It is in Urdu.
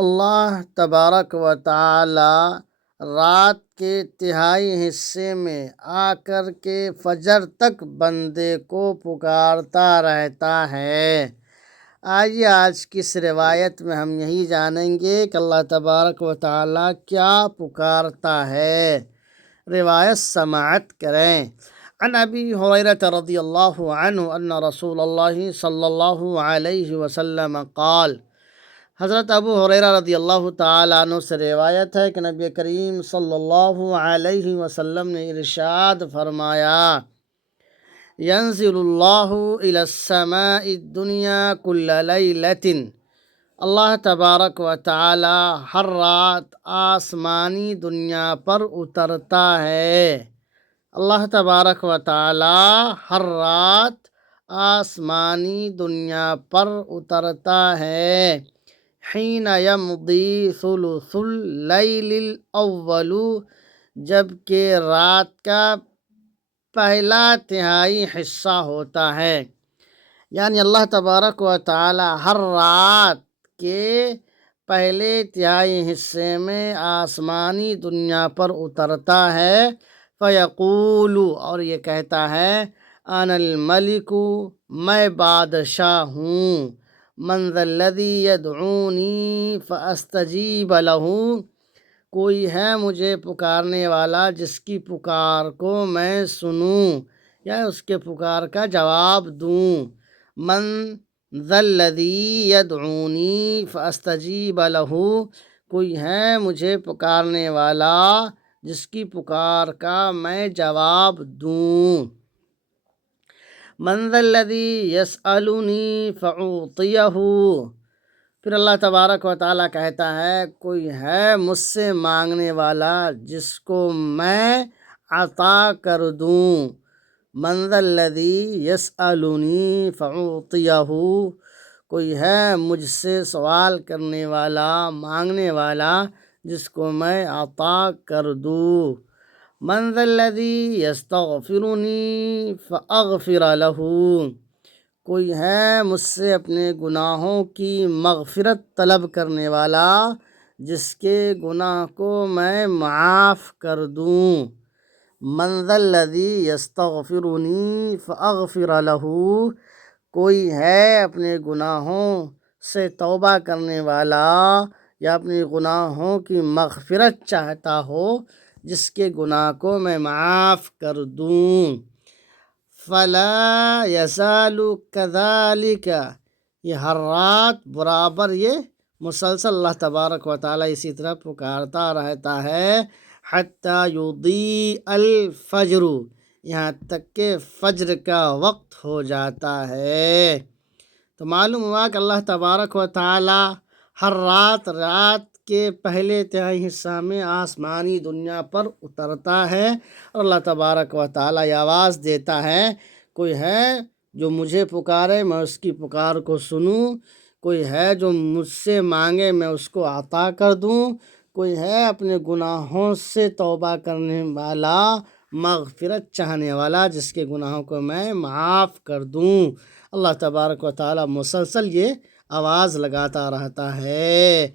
اللہ تبارک و تعالی رات کے تہائی حصے میں آ کر کے فجر تک بندے کو پکارتا رہتا ہے۔ آئیے آج کی اس روایت میں ہم یہی جانیں گے کہ اللہ تبارک و تعالی کیا پکارتا ہے۔ روایت سماعت کریں۔ عن ابی ہریرہ رضی اللہ عنہ ان رسول اللہ صلی اللہ علیہ وسلم قال، حضرت ابو ہریرہ رضی اللہ تعالیٰ عنہ سے روایت ہے کہ نبی کریم صلی اللہ علیہ وسلم نے ارشاد فرمایا، ینزل اللہ الی السماء الدنیا کل لیلۃ، اللہ تبارک و تعالی ہر رات آسمانی دنیا پر اترتا ہے۔ اللہ تبارک و تعالی ہر رات آسمانی دنیا پر اترتا ہے۔ حین یمضی ثلث اللیل الاول، جب کہ رات کا پہلا تہائی حصہ ہوتا ہے، یعنی اللہ تبارک و تعالی ہر رات کے پہلے تہائی حصے میں آسمانی دنیا پر اترتا ہے۔ فیقول، اور یہ کہتا ہے، انا الملک، میں بادشاہ ہوں، من ذا الذی یدعونی فاستجیب لہ، کوئی ہے مجھے پکارنے والا جس کی پکار کو میں سنوں یا اس کے پکار کا جواب دوں۔ من ذا الذی یدعونی فاستجیب لہ، کوئی ہے مجھے پکارنے والا جس کی پکار کا میں جواب دوں۔ من ذا الذی یسألنی فأعطیہ، پھر اللہ تبارک و تعالیٰ کہتا ہے، کوئی ہے مجھ سے مانگنے والا جس کو میں عطا کر دوں۔ من ذا الذی یسألنی فأعطیہ، کوئی ہے مجھ سے سوال کرنے والا، مانگنے والا جس کو میں عطا کر دوں۔ من ذا الذی یستغفرنی فاغفر لہ، کوئی ہے مجھ سے اپنے گناہوں کی مغفرت طلب کرنے والا جس کے گناہ کو میں معاف کر دوں۔ من ذا الذی یستغفرنی فاغفر لہ، کوئی ہے اپنے گناہوں سے توبہ کرنے والا یا اپنے گناہوں کی مغفرت چاہتا ہو جس کے گناہ کو میں معاف کر دوں۔ فلا یزال کذالک، یہ ہر رات برابر یہ مسلسل اللہ تبارک و تعالیٰ اسی طرح پکارتا رہتا ہے، حتی یضیء الفجر، یہاں تک کہ فجر کا وقت ہو جاتا ہے۔ تو معلوم ہوا کہ اللہ تبارک و تعالیٰ ہر رات کے پہلے تہائی حصہ میں آسمانی دنیا پر اترتا ہے، اور اللہ تبارک و تعالیٰ یہ آواز دیتا ہے، کوئی ہے جو مجھے پکارے میں اس کی پکار کو سنوں، کوئی ہے جو مجھ سے مانگے میں اس کو عطا کر دوں، کوئی ہے اپنے گناہوں سے توبہ کرنے والا، مغفرت چاہنے والا جس کے گناہوں کو میں معاف کر دوں۔ اللہ تبارک و تعالیٰ مسلسل یہ آواز لگاتا رہتا ہے۔